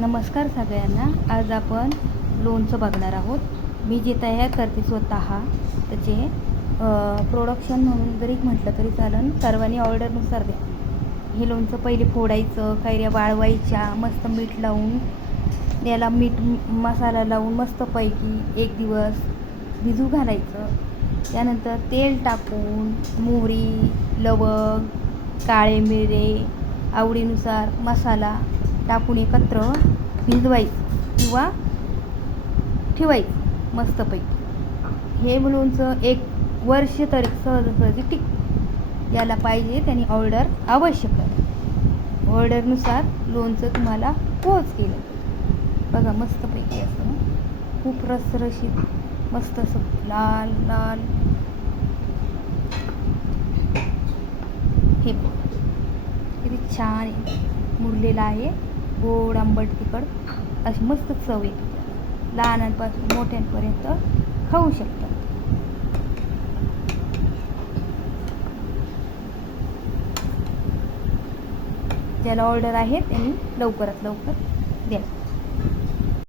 नमस्कार सगळ्यांना. आज आपण लोणचं बघणार आहोत. मी जे तयार करते स्वतः त्याचे प्रोडक्शन म्हणून जरी म्हटलं तरी चालेल, सर्वांनी ऑर्डरनुसार द्या. हे लोणचं पहिले फोडायचं, कैऱ्या वाळवायच्या, मस्त मीठ लावून याला मसाला लावून मस्तपैकी 1 दिवस भिजू घालायचं. त्यानंतर तेल टाकून मोहरी, लवंग, काळे मिरे, आवडीनुसार मसाला टाकून एकत्र भिजवायचं किंवा ठेवायचं मस्तपैकी. हे लोणचं 1 वर्ष तरी सहजासहजी टिक याला पाहिजे. त्यांनी ऑर्डर अवश्य करा. ऑर्डरनुसार लोणचं तुम्हाला पोच केलं. बघा मस्तपैकी असं खूप रसरशीत मस्त असं लाल लाल. हे किती छान मुरलेलं आहे. गोड आंबट तिखट अशी मस्त चव येते. लहानांपासून मोठ्यांपर्यंत खाऊ शकतात. ज्याला ऑर्डर आहे त्यांनी लवकरात लवकर द्या.